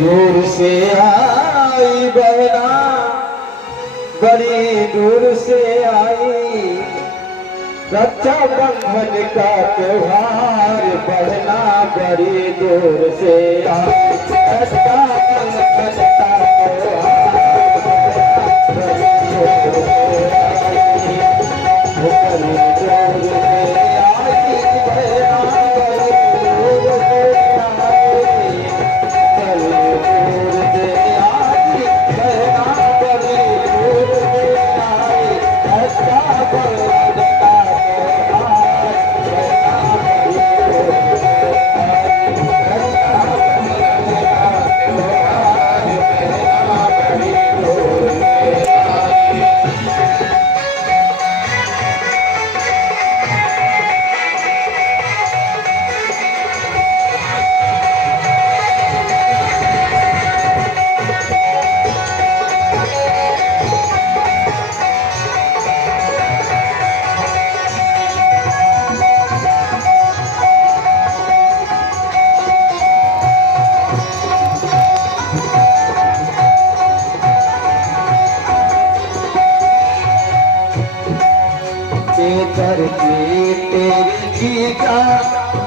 दूर से आई बहना, बड़ी दूर से आई, रक्षा बंधन का त्योहार बढ़ना बड़ी दूर से आई, रक्षा बंधन का त्योहार बड़ी दूर से आई, बड़ी दूर से आई बहना, बड़ी दूर से आई, बड़ी दूर से आई बहना, बड़ी दूर से आई, रक्षा बंधन का तेरी जीजा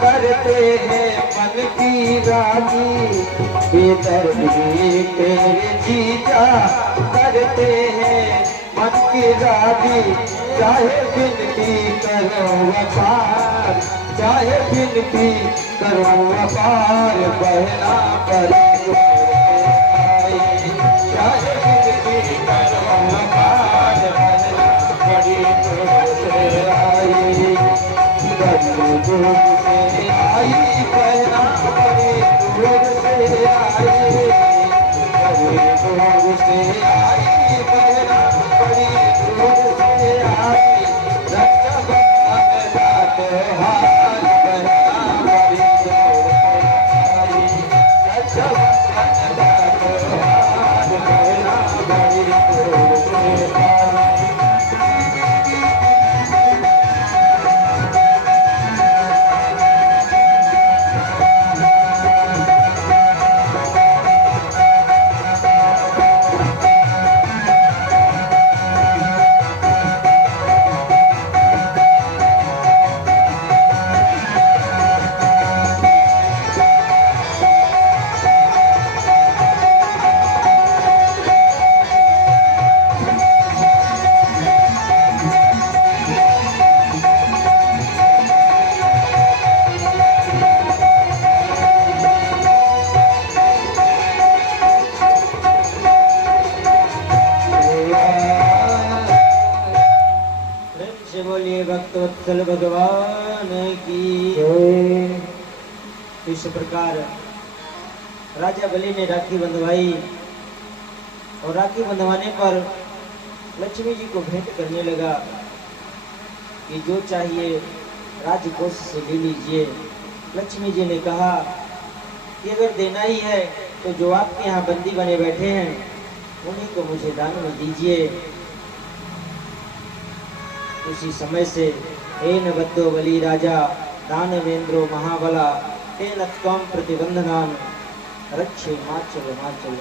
करते हैं मन की राजी, बेदर्दी तेरी जीजा करते हैं मन की राजी, चाहे विनती करो अपार, चाहे विनती करो अपार, बहना बड़ी दूर से आई, चाहे विनती करो अपार, बहना बड़ी दूर से आई, बड़ी दूर से आई बहना, बड़ी दूर से आई, बड़ी दूर से आई बहना, बड़ी दूर से आई, रक्षा बंधन का त्योहार बहना बड़ी दूर से आई, रक्षा बंधन का त्योहार बहना बड़ी दूर से आई। भक्तवत्सल भगवान की। इस प्रकार राजा बलि ने राखी बंधवाई और राखी बंधवाने पर लक्ष्मी जी को भेंट करने लगा कि जो चाहिए राजकोष से ले लीजिए। लक्ष्मी जी ने कहा कि अगर देना ही है तो जो आपके यहाँ बंदी बने बैठे हैं उन्हीं को मुझे दान में दीजिए। उसी समय से हे नवद्दो बलि राजा दानवेंद्रो महाबला तेन त्वं प्रतिबंधनान रक्षे माचल माचल।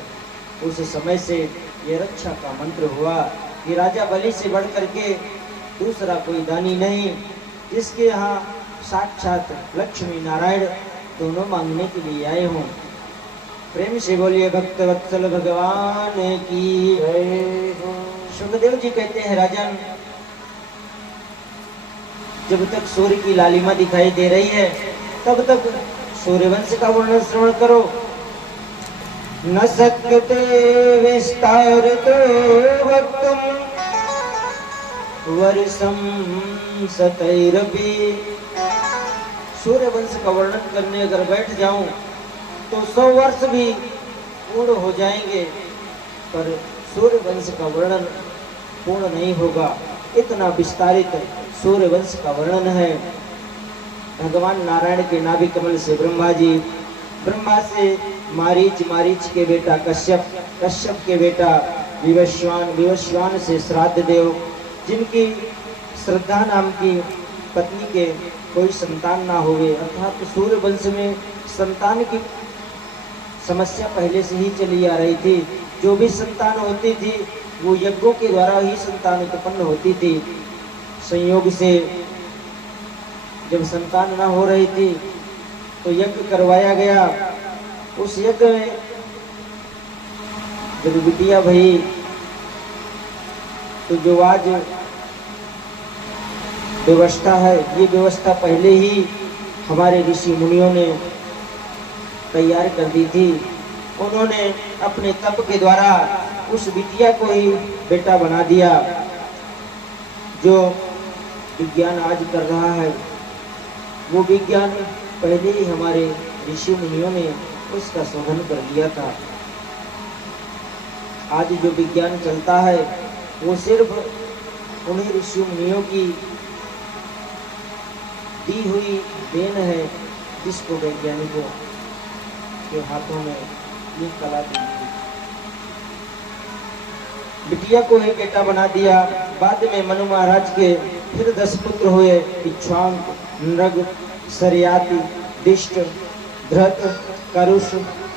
उस समय से ये रक्षा का मंत्र हुआ कि राजा बलि से बढ़ करके दूसरा कोई दानी नहीं, जिसके यहाँ साक्षात लक्ष्मी नारायण दोनों मांगने के लिए आए हों। प्रेम से बोलिए भक्तवत्सल भगवान की। सुखदेव जी कहते हैं राजन, जब तक सूर्य की लालिमा दिखाई दे रही है तब तक सूर्यवंश का वर्णन श्रवण करो। न शक्यते विस्तारतो वक्तुम वर्षम शतैरपि। सूर्यवंश का वर्णन करने अगर बैठ जाऊं तो 100 वर्ष भी पूर्ण हो जाएंगे, पर सूर्यवंश का वर्णन पूर्ण नहीं होगा। इतना विस्तारित सूर्यवंश का वर्णन है। भगवान नारायण के नाभि कमल से ब्रह्मा जी, ब्रह्मा से मारीच, मारीच के बेटा कश्यप, कश्यप के बेटा विवस्वान, विवस्वान से श्राद्ध देव, जिनकी श्रद्धा नाम की पत्नी के कोई संतान ना होवे, अर्थात सूर्यवंश में संतान की समस्या पहले से ही चली आ रही थी। जो भी संतान होती थी वो यज्ञों के द्वारा ही संतान उत्पन्न होती थी। संयोग से जब संतान न हो रही थी तो यज्ञ करवाया गया। उस यज्ञ में जब बिटिया भई तो जो आज व्यवस्था है, ये व्यवस्था पहले ही हमारे ऋषि मुनियों ने तैयार कर दी थी। उन्होंने अपने तप के द्वारा उस बिटिया को ही बेटा बना दिया। जो विज्ञान आज कर रहा है वो विज्ञान पहले ही हमारे ऋषि मुनियों ने उसका शोधन कर दिया था। आज जो विज्ञान चलता है वो सिर्फ उन्हीं ऋषि मुनियों की दी हुई देन है, जिसको वैज्ञानिकों के हाथों में ये कला दी गई। बिटिया को ही बेटा बना दिया। बाद में मनु महाराज के फिर 10 पुत्र हुए। इक्ष्वाक, नृग, शर्याति, दिष्ट, धृत, करुष,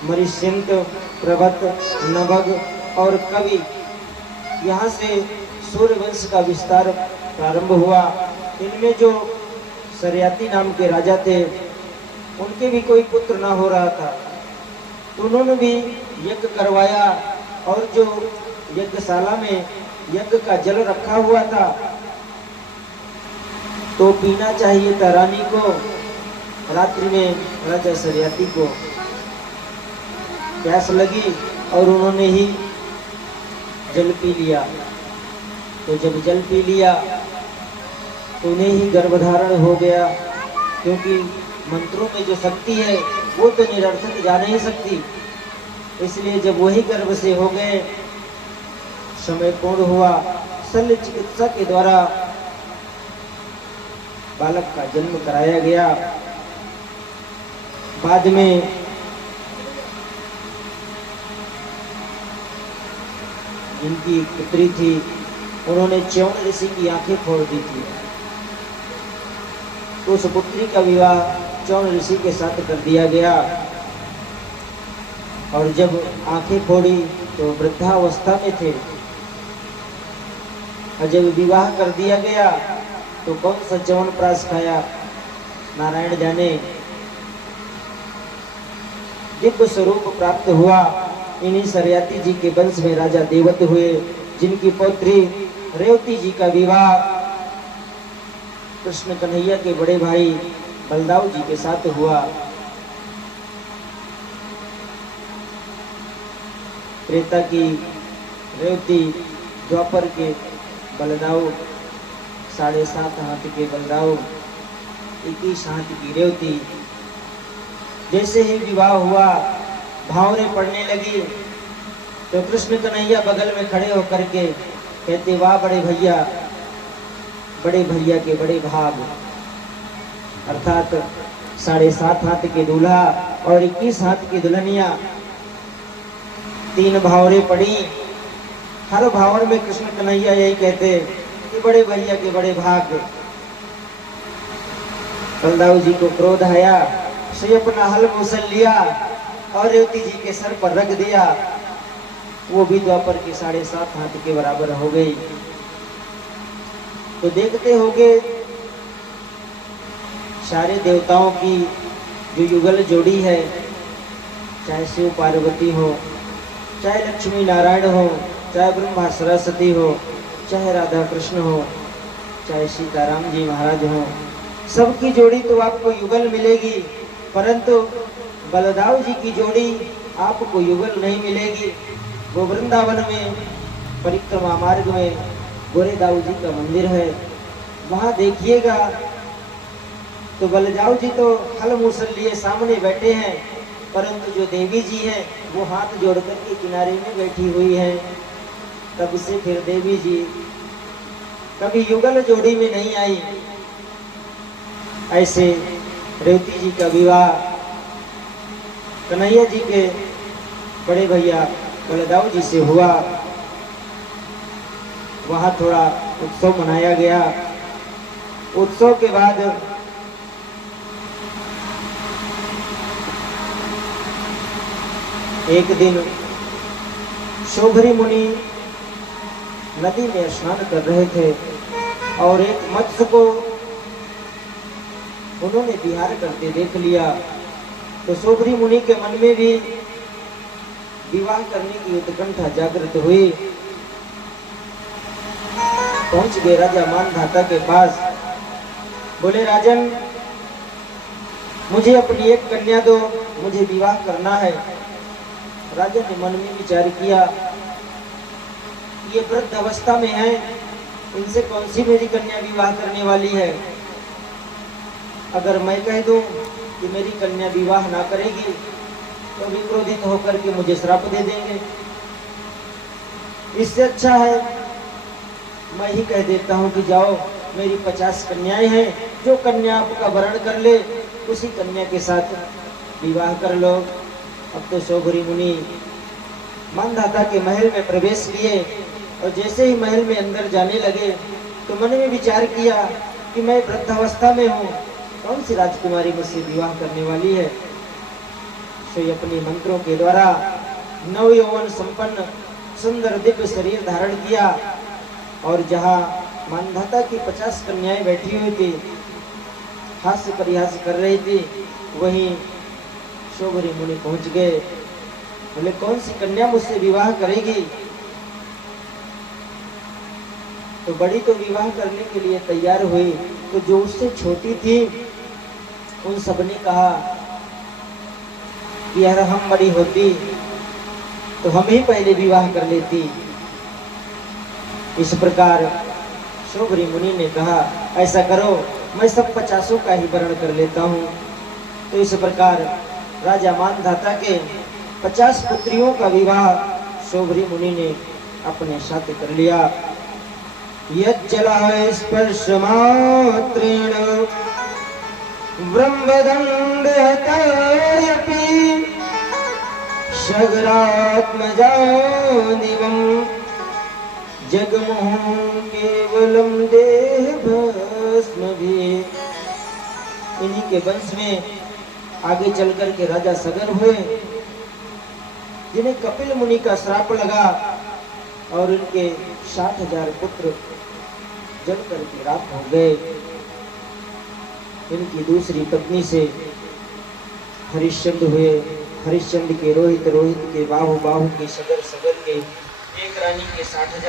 मरिष्यंत, प्रभत, नभग और कवि। यहाँ से सूर्य वंश का विस्तार प्रारंभ हुआ। इनमें जो शर्याति नाम के राजा थे उनके भी कोई पुत्र ना हो रहा था, तो उन्होंने भी यज्ञ करवाया। और जो यज्ञशाला में यज्ञ का जल रखा हुआ था तो पीना चाहिए था रानी को। रात्रि में राजा शर्याति को प्यास लगी और उन्होंने ही जल पी लिया। तो जब जल पी लिया तो उन्हें ही गर्भधारण हो गया, क्योंकि मंत्रों में जो शक्ति है वो तो निरर्थक जा नहीं सकती। इसलिए जब वही गर्भ से हो गए, समय पूर्ण हुआ, शल्य चिकित्सा के द्वारा बालक का जन्म कराया गया। बाद में जिनकी पुत्री थी उन्होंने च्यवन ऋषि की आंखें फोड़ दी थी। तो उस पुत्री का विवाह च्यवन ऋषि के साथ कर दिया गया। और जब आंखें फोड़ी तो वृद्धावस्था में थे। और जब विवाह कर दिया गया तो कौन सा च्यवन प्राश खाया नारायण जाने। दिव्य स्वरूप प्राप्त हुआ। इन्हीं शर्याति जी के वंश में राजा देवत हुए, जिनकी पौत्री रेवती जी का विवाह कृष्ण कन्हैया के बड़े भाई बलदाऊ जी के साथ हुआ। त्रेता की रेवती, द्वापर के बलदाऊ, 7.5 हाथ के बलदाऊ, 21 हाथ की रेवती। जैसे ही विवाह हुआ, भावरें पड़ने लगी, तो कृष्ण कन्हैया बगल में खड़े होकर के कहते, वाह बड़े भैया के बड़े भाग। अर्थात 7.5 हाथ के दूल्हा और 21 हाथ की दुल्हनिया, 3 भावरें पड़ी। हर भावर में कृष्ण कन्हैया यही कहते कि बड़े भैया के बड़े भाग। बलदाऊ जी को क्रोध आया, से अपना हल मूसल लिया और रेवती जी के सर पर रख दिया। वो भी द्वापर के 7.5 हाथ के बराबर हो गई। तो देखते होगे सारे देवताओं की जो युगल जोड़ी है, चाहे शिव पार्वती हो, चाहे लक्ष्मी नारायण हो, चाहे ब्रह्मा सरस्वती हो, चाहे राधा कृष्ण हो, चाहे सीताराम जी महाराज हो, सबकी जोड़ी तो आपको युगल मिलेगी। परंतु बलदाऊ जी की जोड़ी आपको युगल नहीं मिलेगी। वो वृंदावन में परिक्रमा मार्ग में गोरे दाऊ जी का मंदिर है, वहां देखिएगा तो बलदाऊ जी तो हल मूसल लिए सामने बैठे हैं, परंतु जो देवी जी हैं वो हाथ जोड़कर के किनारे में बैठी हुई हैं। तब से फिर देवी जी कभी युगल जोड़ी में नहीं आई। ऐसे रेवती जी का विवाह कन्हैया जी के बड़े भैया बलदाऊ जी से हुआ। वहां थोड़ा उत्सव मनाया गया। उत्सव के बाद एक दिन शोभरी मुनि नदी में स्नान कर रहे थे और एक मत्स्य को उन्होंने विहार करते देख लिया। तो शोभरी मुनि के मन में भी विवाह करने की उत्कंठा जागृत हुई। पहुंच गए राजा मानधाता के पास। बोले, राजन, मुझे अपनी एक कन्या दो, मुझे विवाह करना है। राजा ने मन में विचार किया, ये वृद्ध अवस्था में है, इनसे कौन सी मेरी कन्या विवाह करने वाली है। अगर मैं कह दूं कि मेरी कन्या विवाह ना करेगी तो भी क्रोधित होकर के मुझे श्राप दे देंगे। इससे अच्छा है मैं ही कह देता हूं कि जाओ, मेरी 50 कन्याएं हैं, जो कन्या आपका वरण कर ले उसी कन्या के साथ विवाह कर लो। अब तो शोभरी मुनि मानधाता के महल में प्रवेश किए और जैसे ही महल में अंदर जाने लगे तो मन में विचार किया कि मैं वृद्धावस्था में हूँ, कौन सी राजकुमारी मुझसे विवाह करने वाली है। तो अपने मंत्रों के द्वारा नव यौवन संपन्न सुंदर दिव्य शरीर धारण किया और जहाँ मानधाता की 50 कन्याएं बैठी हुई थी, हास्य परिहास कर रही थी, वहीं शोभरी मुनि पहुंच गए। बोले, कौन सी कन्या मुझसे विवाह करेगी। तो बड़ी तो विवाह करने के लिए तैयार हुई, तो जो उससे छोटी थी उन सबने कहा कि यार हम बड़ी होती तो हम ही पहले विवाह कर लेती। इस प्रकार शोभरी मुनि ने कहा, ऐसा करो, मैं सब 50 का ही वर्ण कर लेता हूँ। तो इस प्रकार राजा मानधाता के 50 पुत्रियों का विवाह शोभरी मुनि ने अपने साथ कर लिया। यज्जला स्पर्श मात्रेण ब्रह्मदंड हतायपि शगरात्मजानिवं जगमोह केवलम देह भस्म भी। इन्हीं के वंश में आगे चलकर के राजा सगर हुए, जिन्हें कपिल मुनि का श्राप लगा और उनके 60,000 पुत्र जल करके राख हो गए। इनकी दूसरी पत्नी से हरिश्चंद्र हुए, हरिश्चंद्र के रोहित, रोहित के बाहु, बाहु के सगर, सगर के एक रानी के 60,000